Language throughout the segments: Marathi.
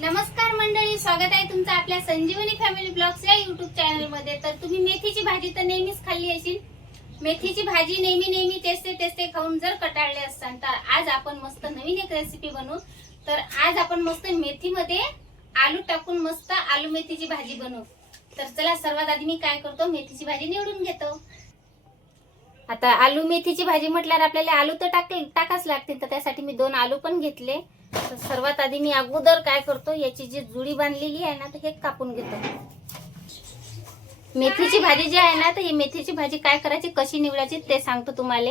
नमस्कार मंडळी, स्वागत आहे तुमचं आपल्या संजीवनी फॅमिली ब्लॉग्स या युट्यूब चॅनल मध्ये। तर तुम्ही मेथीची भाजी तर नेहमीच खाल्ली असेल। मेथीची भाजी नेहमी तेच ते खाऊन जर कंटाळले असाल तर आज आपण मस्त नवीन एक रेसिपी बनवू। तर आज आपण मस्त मेथीमध्ये आलू टाकून मस्त आलू मेथीची भाजी बनवू। तर चला, सर्वात आधी मी काय करतो, मेथीची भाजी निवडून घेतो। आता आलू मेथीची भाजी म्हटल्यावर आपल्याला आलू तर टाकाच लागतील, तर त्यासाठी मी 2 आलू पण घेतले। तर सर्वात आधी मी अगोदर काय करतो, याची जी जुडी बांधलेली आहे ना, तर हे कापून घेतो। मेथीची भाजी जी आहे ना, तर ही मेथीची भाजी काय करायची, कशी निवडायची ते सांगतो तुम्हाला।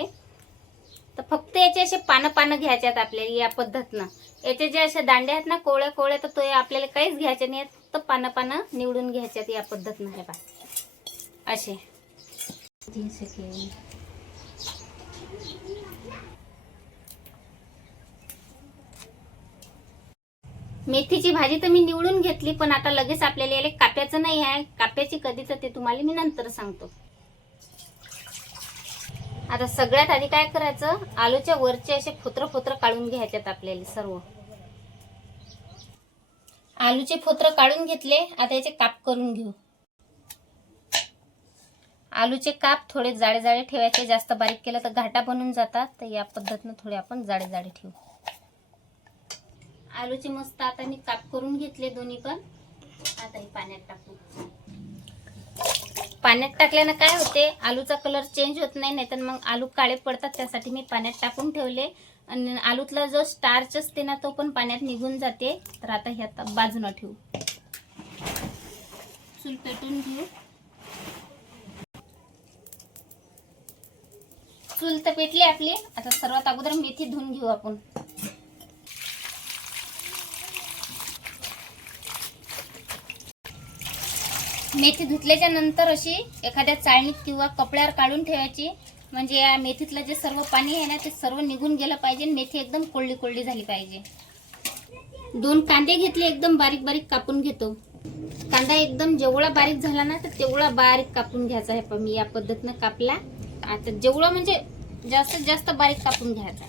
तर फक्त याचे असे पानं घ्यायच्यात आपल्याला या पद्धतीनं। याचे जे अशा दांड्या आहेत ना, कोवळ्या तर तो आपल्याला काहीच घ्यायचे नाही, फक्त पानं निवडून घ्यायच्यात या पद्धतीनं। हे पहा असे 3 सेकंद। मेथीची भाजी तर मी निवडून घेतली, पण आता लगेच आपल्याला याला काप्याचं नाही आहे। काप्याची कधी तर ते तुम्हाला मी नंतर सांगतो। आता सगळ्यात आधी काय करायचं, आलूच्या वरचे असे फोत्र काढून घ्यायच्यात आपल्याला सर्व। आलूचे फोत्र काढून घेतले, आता याचे काप करून घेऊ। आलूचे काप थोडे जाडे ठेवायचे, जास्त बारीक केलं तर घाटा बनून जातात। तर या पद्धतीने थोडे आपण जाडे ठेवू। आलूचे मस्त आता मी काप करून घेतले दोन्ही पण। आता हे पाण्यात टाकू। पाण्यात टाकल्याने काय होते, आलूचा कलर चेंज होत नाही, नाहीतर मग आलू काळे पडतात। त्यासाठी मी पाण्यात टाकून ठेवले। आणि आलूतला जो स्टार्च असते ना, तो पण पाण्यात निघून जाते। तर आता हे आता बाजूला ठेवू। चूल पेटून घेऊ। चूल तर पेटली आपली। आता सर्वात अगोदर मेथी धुवून घेऊ आपण। मेथी धुतल्याच्या नंतर अशी एखाद्या चाळणीत किंवा कपड्यावर काढून ठेवायची, म्हणजे या मेथीतलं जे सर्व पाणी आहे ना, ते सर्व निघून गेलं पाहिजे। मेथी एकदम कोरडी झाली पाहिजे। 2 कांदे घेतले, एकदम बारीक कापून घेतो। कांदा एकदम जेवढा बारीक झाला ना, तर तेवढा बारीक कापून घ्यायचा आहे। पण मी या पद्धतीनं कापला। आता जेवढं म्हणजे जास्तीत जास्त बारीक कापून घ्यायचा।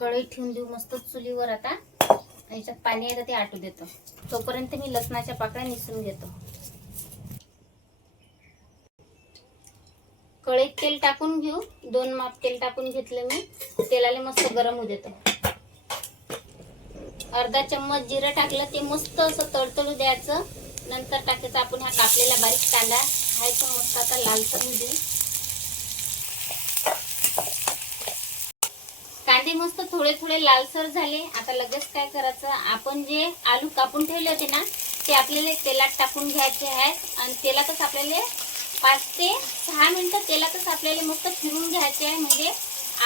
कढई ठेवून देऊ मस्त चुलीवर। आता याच्यात पाणी आहे तर ते आटू देतो। तोपर्यंत मी लसणाच्या पाकळ्या निसून घेतो। कढईत तेल टाकून घेऊ। 2 माप तेल टाकून घेतलं मी। तेलाला मस्त गरम होऊ देतो। अर्धा चम्मच जिरं टाकलं, ते मस्त असं तडतडू द्यायचं। नंतर टाकायचं आपण हा कापलेला बारीक कांदा आहे, तो मस्त आता लालसर होऊ देऊ। कांदे मस्त थोडे लालसर झाले। आता लगेच काय करायचं, आपण जे आलू कापून ठेवले होते ना, ते आपल्याला तेलात टाकून घ्यायचे आहेत। आणि तेलातच आपल्याला 5 ते 6 मिनिटं तेलातच आपल्याला मस्त फिरून घ्यायचे आहे, म्हणजे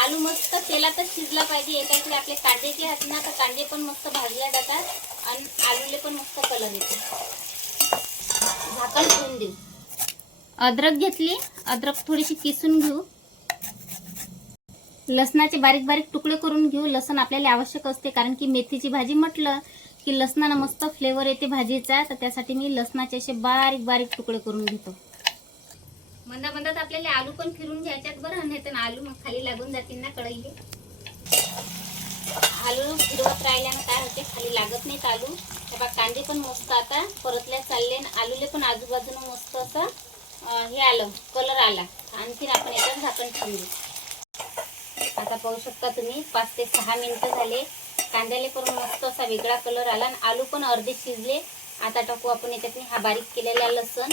आलू मस्त तेलातच शिजला पाहिजे। एकाकडे आपले कांदे जे आहेत ना, तर कांदे पण मस्त भाजले जातात आणि आलूले पण मस्त कलर येतो। झाकण ठेवून देऊ। अद्रक घेतली, अद्रक थोडीशी किसून घेऊ। लसणाचे बारीक तुकडे करून घेऊ। लसण आपल्याला आवश्यक असते, कारण की मेथीची भाजी म्हटलं की लसणानं मस्त फ्लेवर येते भाजीचा। तर त्यासाठी मी लसणाचे असे बारीक तुकडे करून घेतो। मंदात आपल्याला आलू पण फिरून घ्यायच्यात बरं, नाही तर आलू मग खाली लागून जातील ना कढईले। आलू फिरवत राहिल्यानं काय होते, खाली लागत नाहीत आलू। बघा कांदे पण मस्त आता परतल्या चालले, आलूले पण आजूबाजूनं मस्त असं हे आलं, कलर आला। आणखीन आपण याच्यात झाकण ठेवून देऊ। आता पाहू शकता तुम्ही 5 ते 6 मिनिटं झाले। कांद्याले पण मस्त असा वेगळा कलर आला आणि आलू पण अर्धे शिजले। आता टाकू आपण याच्यात हा बारीक केलेला लसण।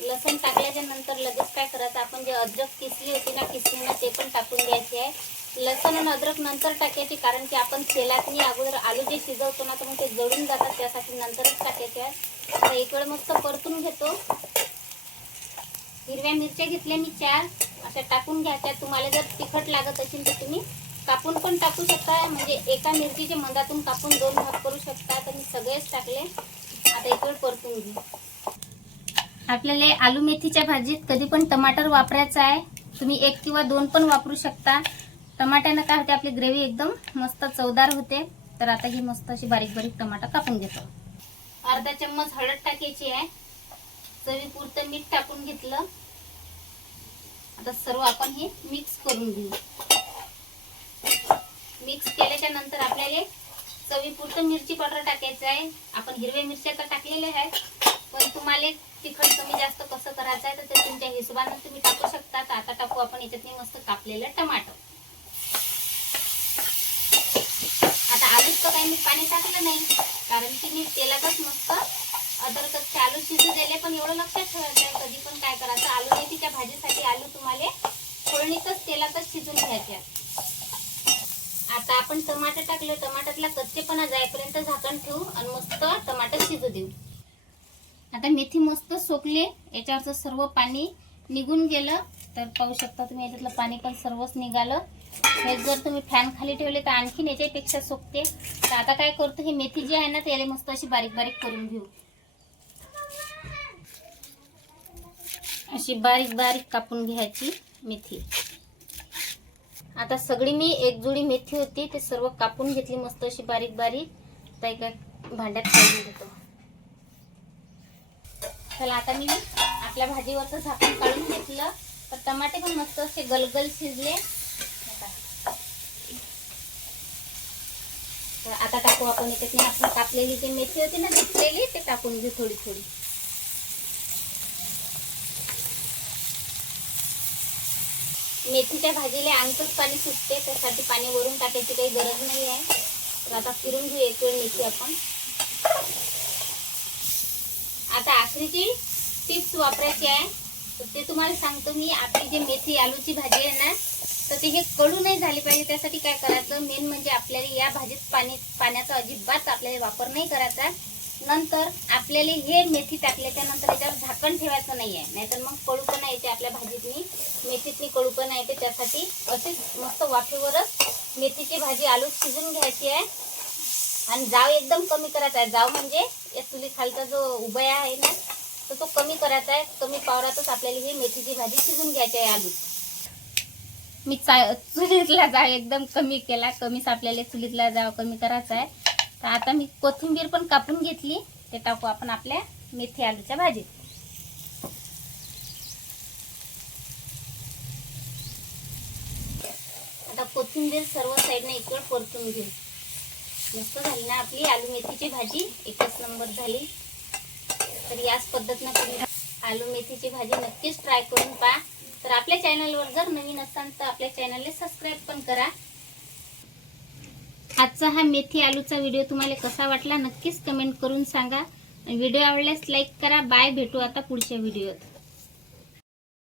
लसण टाकल्याच्या नंतर लगेच काय करायचं, आपण जे अद्रक किसली होती ना, किसून ते पण टाकून द्यायचे आहे। लसण आणि अद्रक नंतर टाकायचे, कारण की आपण तेलात अगोदर आलू जे शिजवतो ना, तर मग ते जळून जातात, त्यासाठी नंतरच टाकायचे आहे। आता एक वेळ मस्त परतून घेतो। हिरव्या मिरच्या घेतल्या मी 4, अशा टाकून घ्यायच्या। तुम्हाला जर तिखट लागत असेल तर तुम्ही कापून पण टाकू शकता, म्हणजे एका मिरचीचे मंदातून कापून 2 भाग करू शकता। तर मी सगळेच टाकले। आता एक वेळ परतून घेऊ। आपल्याला आलू मेथीच्या भाजीत कधी पण टमाटर वापरायचा आहे। तुम्ही 1 किंवा 2 पण वापरू शकता। टमाट्यानं काय होते, आपली ग्रेव्ही एकदम मस्त चवदार होते। तर आता ही मस्त अशी बारीक टमाटर कापून घेतो। अर्धा चम्मच हळद टाकायची आहे। चवीपुरतं मीठ टाकून घेतलं. आता सर्व आपण हे मिक्स करून घेऊ. मिक्स केल्याच्या नंतर आपल्याला चवीपुरतं मिरची पावडर टाकायचं आहे. आपण हिरव्या मिरच्या तर टाकलेल्या आहेत, पण तुम्हाला तिखट कमी जास्त कसं करायचं आहे तर ते तुमच्या हिशोबाने तुम्ही टाकू शकता. आता टाकू आपण याच्यात मस्त कापलेलं टमाटर. आता आलूच तर काही मी पाणी टाकलं नाही, कारण की मी तेलातच मस्त अदरकच्चे आलू शिजू दिले. पण एवढं लक्षात ठेवायचं आहे, कधी पण काय करायचं, आलू मेथीच्या भाजीसाठी आलू तुम्हाला फोडणीतच तेलातच शिजून घ्यायचे. आता आपण टमाटर टाकलं, टमाटरला कच्चेपणा जाईपर्यंत झाकण ठेवू आणि मस्त टमाटर शिजू देऊ. आता मेथी मस्त सोकले, याच्यावरचं सर्व पाणी निघून गेलं. तर पाहू शकता तुम्ही याच्यातलं पाणी पण सर्वच निघालं. हे जर तुम्ही फॅन खाली ठेवले तर आणखीन याच्यापेक्षा सोकते. तर आता काय करतो, ही मेथी जी आहे ना त्याला मस्त अशी बारीक बारीक करून घेऊ. अशी बारीक बारीक कापून घ्यायची मेथी. आता सगळी मी एक जुडी मेथी होती ते सर्व कापून घेतली मस्त अशी बारीक बारीक. तर एका भांड्यात काढून घेतो. चला आता मी आपल्या भाजीवरचं झाकण काढून घेतलं. तर टमाटे पण मस्त असे गलगल शिजले. तर आता टाकू आपण याच्यात आपण कापलेली जी मेथी होती ना धुतलेली ते टाकून घेऊ थोडी थोडी. मेथीच्या भाजीला अंगच पाणी सुटते, त्यासाठी पाणी वरून टाकायची काही गरज नाही आहे. तर आता फिरून घेऊ एक वेळ मेथी आपण. आता आखरीची टिप्स वापरायची आहे, तर ते तुम्हाला सांगतो मी. आपली जी मेथी आलूची भाजी आहे ना तर ती हे कडू नाही झाली पाहिजे. त्यासाठी काय करायचं, मेन म्हणजे आपल्याला या भाजीत पाण्याचा अजिबात आपल्याला वापर नाही करायचा. नंतर आपल्याला हे मेथी टाकल्याच्या नंतर याच्यावर झाकण ठेवायचं नाही आहे, नाहीतर मग कडूपणा येते आपल्या भाजीतनी, मेथीतनी कडूपणा येते. त्यासाठी असेच मस्त वाफेवरच मेथीची भाजी आलू शिजून घ्यायची आहे. आणि जाव एकदम कमी करायचा आहे. जाव म्हणजे या चुली खालचा जो उभया आहे ना तर तो कमी करायचा आहे. कमी पावरातच आपल्याला ही मेथीची भाजी शिजून घ्यायची आहे. आलू मी चुलीतला जाव एकदम कमी केला, कमीच आपल्याला चुलीतला जाव कमी करायचा आहे. तर आता मी कोथिंबीर पण कापून घेतली, ते टाकू आपण आपल्या मेथी आलूच्या भाजीत. आता कोथिंबीर सर्व साईडने इक्वल परतून घेऊ. मस्त झाली ना आपली आलू मेथीची भाजी, एकच नंबर झाली. तर याच पद्धतीने तुम्ही आलू मेथीची भाजी नक्कीच ट्राय करून पहा. तर आपल्या चॅनलवर जर नवीन असाल तर आपल्या चॅनलला सबस्क्राईब पण करा. आजचा हा मेथी आलूचा व्हिडिओ तुम्हाला कसा वाटला नक्कीच कमेंट करून सांगा. व्हिडिओ आवडल्यास लाईक करा. बाय, भेटू आता पुढच्या व्हिडिओत.